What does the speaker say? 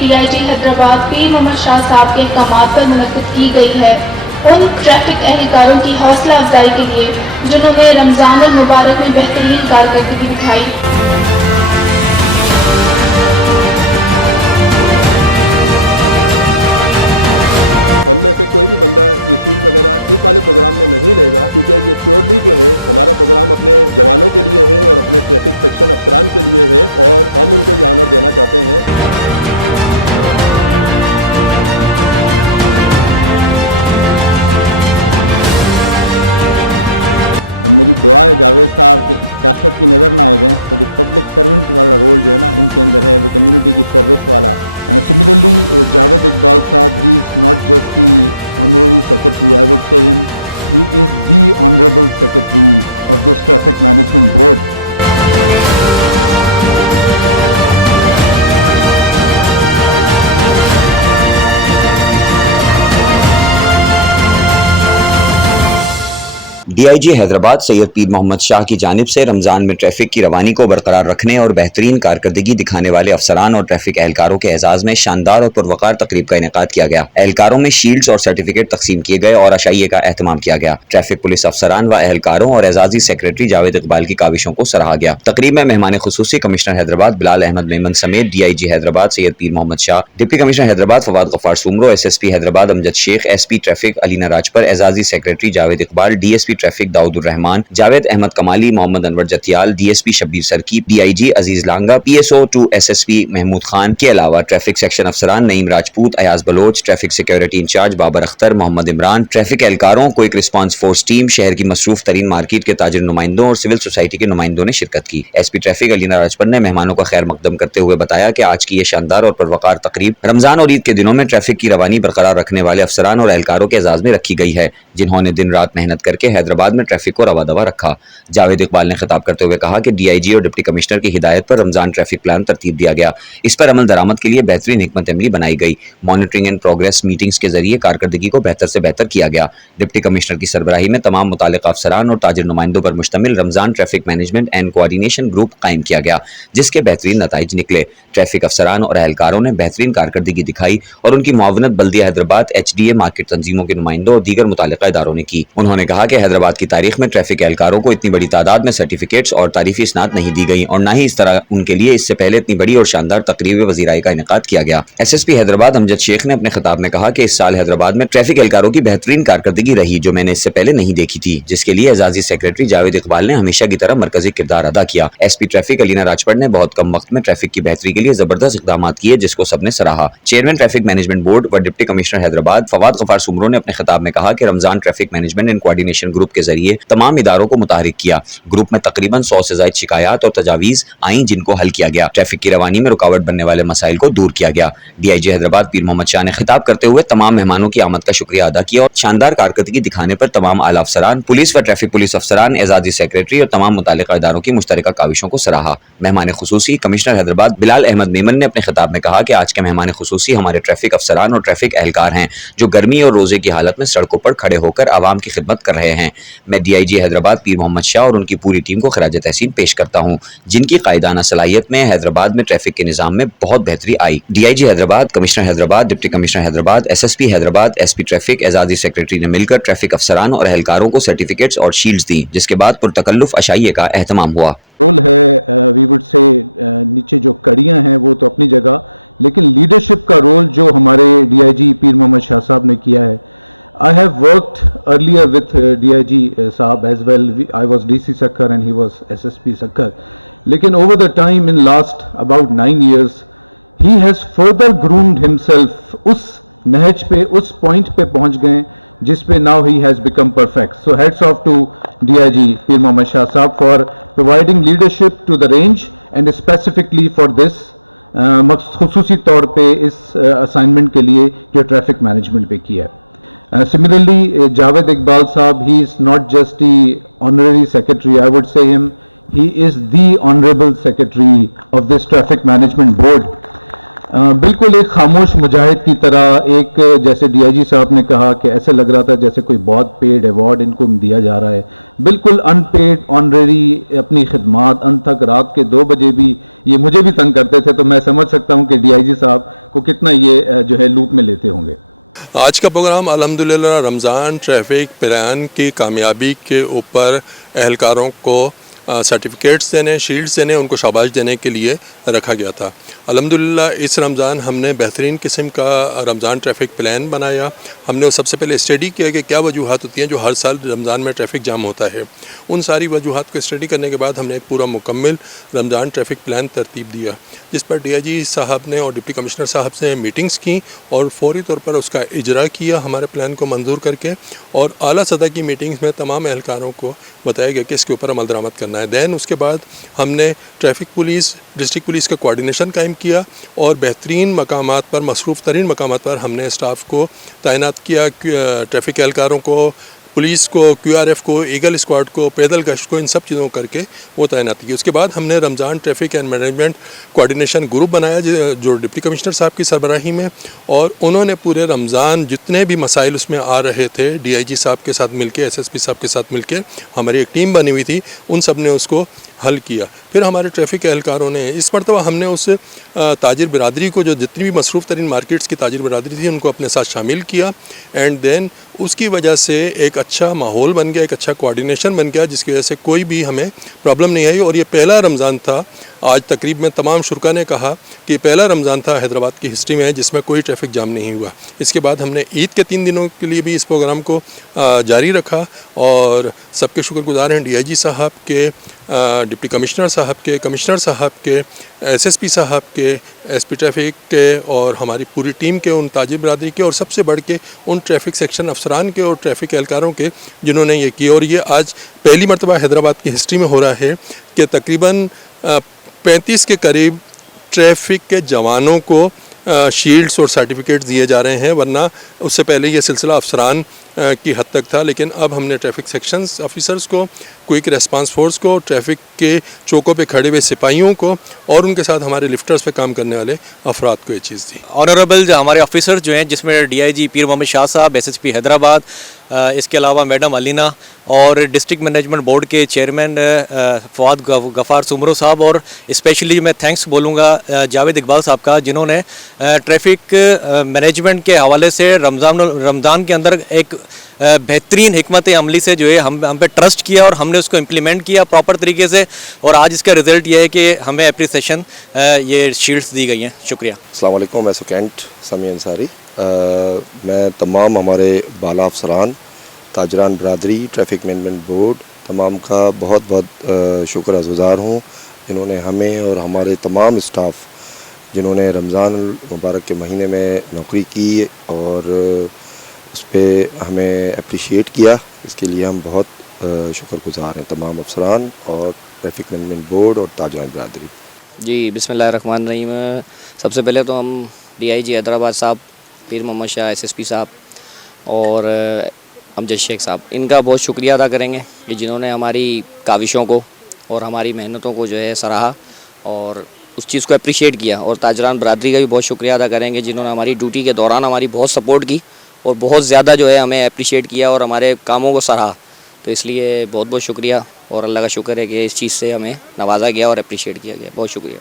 DIG Hyderabad پیر محمد شاہ صاحب کے احکامات پر منعقد کی گئی ہے ان ٹریفک اہلکاروں کی حوصلہ افزائی کے لیے جنہوں نے رمضان المبارک میں بہترین کارکردگی دکھائی۔ ہم میں سے کوئی بھی بندہ یہ شیلڈ وغیرہ اس والے پروگرام میں نہیں لے گا، کیونکہ یہ پیورلی جو ہے ہمارا پروگرام اپنے جوانوں کے لیے ہے اور اپنے ٹریفک سیکشن افسران کے لیے ہے، اور ہم ان کو یہ آنر دینا چاہتے ہیں۔ میری دعا ہے جاوید صاحب کی سیاست کی نظر نہ ہو جائیں، تو جو پبلک سرونٹ والا رول جو ہے نا ان کے اندر ہے وہ کمیونٹی کی سروس والا۔ Similarly, Javed Iqbal Saab, he is not just the honorary secretary, I would say he is the honorable secretary of this traffic management board. DIG Hyderabad Syed Pir Muhammad شاہ کی جانب سے رمضان میں ٹریفک کی روانی کو برقرار رکھنے اور بہترین کارکردگی دکھانے والے افسران اور ٹریفک اہلکاروں کے اعزاز میں شاندار اور پروقار تقریب کا انعقاد کیا گیا۔ اہلکاروں میں شیلڈز اور سرٹیفکیٹ تقسیم کیے گئے اور عشائیے کا اہتمام کیا گیا۔ ٹریفک پولیس افسران و اہلکاروں اور اعزازی سیکریٹری جاوید اقبال کی کاوشوں کو سراہا گیا۔ تقریب میں مہمان خصوصی کمشنر حیدرآباد بلال احمد میمن سمیت DIG Hyderabad Syed Pir Muhammad Shah, deputy commissioner Hyderabad Fawad Ghaffar Soomro, SSP Hyderabad Amjad Shaikh, SP traffic Alina Rajpar, اعزازی secretary Javed Iqbal, DSP traffic Daud ur Rahman, Javed Ahmed Kamali, Muhammad Anwar Jatyal, DSP Shabbir Sarki, DIG Aziz Langa, PSO 2 SSP Mahmood Khan کے علاوہ ٹریفک سیکشن افسران Naeem Rajput, Ayaz Baloch, traffic security in charge Babar Akhtar, محمد عمران، ٹریفک اہلکاروں، کوئک رسپانس فورس ٹیم، شہر کی مصروف ترین مارکیٹ کے تاجر نمائندوں اور سول سوسائٹی کے نمائندوں نے شرکت کی۔ SP ٹریفک علینا راجپر نے مہمانوں کا خیر مقدم کرتے ہوئے بتایا کہ آج کی یہ شاندار اور پروقار تقریب رمضان اور عید کے دنوں میں ٹریفک کی روانی برقرار رکھنے والے افسران اور اہلکاروں کے اعزاز میں رکھی گئی ہے، جنہوں نے دن رات محنت کر کے حیدرآباد میں ٹریفک کو رواں دواں رکھا۔ جاوید اقبال نے خطاب کرتے ہوئے کہا کہ DIG اور ڈپٹی کمشنر کی ہدایت پر رمضان ٹریفک پلان ترتیب دیا گیا، اس پر عمل درآمد کے لیے بہترین حکمت عملی بنائی گئی۔ مانیٹرنگ اینڈ پروگریس میٹنگز کے ذریعے کارکردگی کو بہتر سے بہتر کیا گیا۔ ڈپٹی کمشنر کی سربراہی میں تمام متعلقہ افسران اور تاجر نمائندوں پر مشتمل Ramzan traffic management and coordination group قائم کیا گیا، جس کے بہترین نتائج نکلے۔ ٹریفک افسران اور اہلکاروں نے بہترین کارکردگی دکھائی اور ان کی معاونت بلدیہ حیدرآباد، HDA مارکیٹ تنظیموں کے نمائندوں اور دیگر متعلقہ اداروں نے کی۔ انہوں نے کہا کہ حیدرآباد کی تاریخ میں ٹریفک اہلکاروں کو اتنی بڑی تعداد میں سرٹیفکیٹس اور تعریفی اسناد نہیں دی گئی، اور نہ ہی اس طرح ان کے لیے اس سے پہلے اتنی بڑی اور شاندار تقریب وزیرائی کا انعقاد کیا گیا۔ SSP حیدرآباد امجد شیخ نے اپنے خطاب میں کہا کہ اس سال حیدرآباد میں ٹریفک اہلکاروں کی بہترین کارکردگی رہی جو میں نے اس سے پہلے نہیں دیکھی تھی، جس کے لیے اعزازی سیکریٹری جاوید اقبال نے ہمیشہ کی طرح مرکزی کردار ادا کیا۔ SP ٹریفک علینا راجپر نے بہت کم وقت میں ٹریفک کی بہتری کے لیے زبردست اقدامات کیے، جس کو سب نے سراہا۔ چیئرمین ٹریفک مینجمنٹ بورڈ و ڈپٹی کمشنر حیدرآباد فواد غفار سومرو نے اپنے خطاب میں کہا کہ Ramzan traffic management and coordination group کے ذریعے تمام اداروں کو متحرک کیا۔ گروپ میں تقریباً 100 سے زائد شکایات اور تجاویز آئیں جن کو حل کیا گیا۔ ٹریفک کی روانی میں رکاوٹ بننے والے مسائل کو دور کیا گیا۔ DIG حیدرآباد پیر محمد شاہ نے خطاب کرتے ہوئے تمام مہمانوں کی آمد کا شکریہ ادا کیا اور شاندار کارکردگی دکھانے پر تمام اعلیٰ افسران، پولیس و ٹریفک پولیس افسران، اعزازی سیکریٹری اور تمام متعلقہ اداروں کی مشترکہ کاوشوں کو سراہا۔ مہمان خصوصی کمشنر حیدرآباد بلال احمد میمن نے اپنے خطاب میں کہا کہ آج کے مہمان خصوصی ہمارے ٹریفک افسران اور ٹریفک اہلکار ہیں جو گرمی اور روزے کی حالت میں سڑکوں پر کھڑے ہو کر عوام کی خدمت کر رہے ہیں۔ میں DIG حیدرآباد پیر محمد شاہ اور ان کی پوری ٹیم کو خراج تحسین پیش کرتا ہوں، جن کی قائدانہ صلاحیت میں حیدرآباد میں ٹریفک کے نظام میں بہت بہتری آئی۔ DIG Hyderabad, commissioner Hyderabad, deputy commissioner Hyderabad, SSP Hyderabad, SP traffic, اعزازی سیکریٹری نے مل کر ٹریفک افسران اور اہلکاروں کو سرٹیفکیٹس اور شیلڈز دی، جس کے بعد پرتکلف عشائیے کا اہتمام ہوا۔ رول ہے وی وڈ سے نیچے جو کڑیاں ہیں وہ تو اپنی جگہ، لیکن لیڈرشپ کا رول جو ہمارے DIG پیر محمد شاہ صاحب نے کیا ہے. I have worked earlier with DIG Saab as well. I was DC Sakkar and he was SSP Sakkar. Lekin over the time in last about 9 years, he has further groomed himself. Us nehaj pe, us point pe pahunch gaye, jis pe now he has become perfect. So hats off to DIG Pir Mohammad Shah Saab for providing leadership to the range and specifically for this خصوصی طور پہ اس assignment کے لیے جو traffic management پہ کیا ہے. Similarly, Javed Iqbal Saab, he is not just the honorary secretary, I would say he is the honorable secretary of this traffic management board. بالکل ایک خاموش مجاہد کی طرح، ایک جیسے ڈی آئی جی صاحب نے کہا کہ ایسے لگ رہا تھا جیسے کوئی بہت پیڈ ایوارڈ ان کو دیا جا رہا ہے. بالکل ان پیڈ آنریری اپنی خدمات ان تک رات کے 2 بجے بھی یہ مجھے بھی تنگ کرتے تھے، تو میں سمجھ سکتا ہوں کہ ڈی آئی جی صاحب کو کتنا یہ جو ہے لوپ میں لیتے ہوں گے. آج کا پروگرام الحمدللہ رمضان ٹریفک پلان کی کامیابی کے اوپر اہلکاروں کو سرٹیفکیٹس دینے، شیلڈز دینے، ان کو شاباش دینے کے لیے رکھا گیا تھا. الحمدللہ اس رمضان ہم نے بہترین قسم کا رمضان ٹریفک پلان بنایا. ہم نے سب سے پہلے اسٹڈی کیا کہ کیا وجوہات ہوتی ہیں جو ہر سال رمضان میں ٹریفک جام ہوتا ہے. ان ساری وجوہات کو اسٹڈی کرنے کے بعد ہم نے ایک پورا مکمل رمضان ٹریفک پلان ترتیب دیا، جس پر ڈی آئی جی صاحب نے اور ڈپٹی کمشنر صاحب سے میٹنگز کی اور فوری طور پر اس کا اجرا کیا ہمارے پلان کو منظور کر کے، اور اعلیٰ سطح کی میٹنگز میں تمام اہلکاروں کو بتایا گیا کہ اس کے اوپر عمل درآمد کرنا ہے. دین اس کے بعد ہم نے ٹریفک پولیس، ڈسٹرکٹ پولیس کا کوارڈینیشن قائم کیا اور بہترین مقامات پر، مصروف ترین مقامات پر ہم نے اسٹاف کو تعینات کیا، ٹریفک اہلکاروں کو، پولیس کو، کیو آر ایف کو، ایگل اسکواڈ کو، پیدل گشت کو، ان سب چیزوں کر کے وہ تعیناتی کی. اس کے بعد ہم نے Ramzan traffic and management coordination group بنایا جو ڈپٹی کمشنر صاحب کی سربراہی میں، اور انہوں نے پورے رمضان جتنے بھی مسائل اس میں آ رہے تھے ڈی آئی جی صاحب کے ساتھ مل کے، ایس ایس پی صاحب کے ساتھ مل کے، ہماری ایک ٹیم بنی ہوئی تھی، ان سب نے اس کو حل کیا. پھر ہمارے ٹریفک اہلکاروں نے اس مرتبہ ہم نے اس تاجر برادری کو، جو جتنی بھی مصروف ترین مارکیٹس کی تاجر برادری تھی، ان کو اپنے ساتھ شامل کیا، اینڈ دین اس کی وجہ سے ایک اچھا ماحول بن گیا، ایک اچھا کوارڈینیشن بن گیا، جس کی وجہ سے کوئی بھی ہمیں پرابلم نہیں آئی. اور یہ پہلا رمضان تھا، آج تقریب میں تمام شرکا نے کہا کہ یہ پہلا رمضان تھا حیدرآباد کی ہسٹری میں جس میں کوئی ٹریفک جام نہیں ہوا. اس کے بعد ہم نے عید کے 3 دنوں کے لیے بھی اس پروگرام کو جاری رکھا، اور سب کے شکر گزار ہیں ڈی آئی جی صاحب کے، ڈپٹی کمشنر صاحب کے، کمشنر صاحب کے، ایس ایس پی صاحب کے، ایس پی ٹریفک کے، اور ہماری پوری ٹیم کے، ان تاجر برادری کے، اور سب سے بڑھ کے ان ٹریفک سیکشن افسران کے اور ٹریفک اہلکاروں کے جنہوں نے یہ کیا. اور یہ آج پہلی مرتبہ حیدرآباد کی ہسٹری میں ہو رہا ہے کہ تقریباً 35 کے قریب ٹریفک کے جوانوں کو شیلڈز اور سرٹیفکیٹس دیے جا رہے ہیں، ورنہ اس سے پہلے یہ سلسلہ افسران کی حد تک تھا. لیکن اب ہم نے ٹریفک سیکشنز آفیسرز کو، کوئک ریسپانس فورس کو، ٹریفک کے چوکوں پہ کھڑے ہوئے سپاہیوں کو، اور ان کے ساتھ ہمارے لفٹرز پہ کام کرنے والے افراد کو یہ چیز دی. آنریبل ہمارے آفیسر جو ہیں، جس میں ڈی آئی جی پیر محمد شاہ صاحب، ایس ایس پی حیدرآباد، اس کے علاوہ میڈم علینا، اور ڈسٹرکٹ مینجمنٹ بورڈ کے چیئرمین فواد غفار سمرو صاحب، اور اسپیشلی میں تھینکس بولوں گا جاوید اقبال صاحب کا، جنہوں نے ٹریفک مینجمنٹ کے حوالے سے رمضان کے اندر ایک بہترین حکمت عملی سے جو ہے ہم پہ ٹرسٹ کیا، اور ہم نے اس کو امپلیمنٹ کیا پراپر طریقے سے، اور آج اس کا رزلٹ یہ ہے کہ ہمیں اپریسیشن یہ شیلڈز دی گئی ہیں. شکریہ. السلام علیکم. میں سکینٹ سمیع انصاری. میں تمام ہمارے بالا افسران، تاجران برادری، ٹریفک مینجمنٹ بورڈ، تمام کا بہت بہت شکر گزار ہوں، جنہوں نے ہمیں اور ہمارے تمام اسٹاف جنہوں نے رمضان المبارک کے مہینے میں نوکری کی اور اس پہ ہمیں اپریشیٹ کیا. اس کے لیے ہم بہت شکر گزار ہیں، تمام افسران اور ٹریفک مینجمنٹ بورڈ اور تاجران برادری. جی بسم اللہ الرحمن الرحیم. سب سے پہلے تو ہم ڈی آئی جی حیدرآباد صاحب، پیر محمد شاہ ایس ایس پی صاحب اور امجد شیخ صاحب، ان کا بہت شکریہ ادا کریں گے کہ جنہوں نے ہماری کاوشوں کو اور ہماری محنتوں کو جو ہے سراہا اور اس چیز کو اپریشیٹ کیا. اور تاجران برادری کا بھی بہت شکریہ ادا کریں گے، جنہوں نے ہماری ڈیوٹی کے دوران ہماری بہت سپورٹ کی اور بہت زیادہ جو ہے ہمیں اپریشیٹ کیا اور ہمارے کاموں کو سراہا. تو اس لیے بہت بہت شکریہ، اور اللہ کا شکر ہے کہ اس چیز سے ہمیں نوازا گیا اور اپریشیٹ کیا گیا. بہت شکریہ.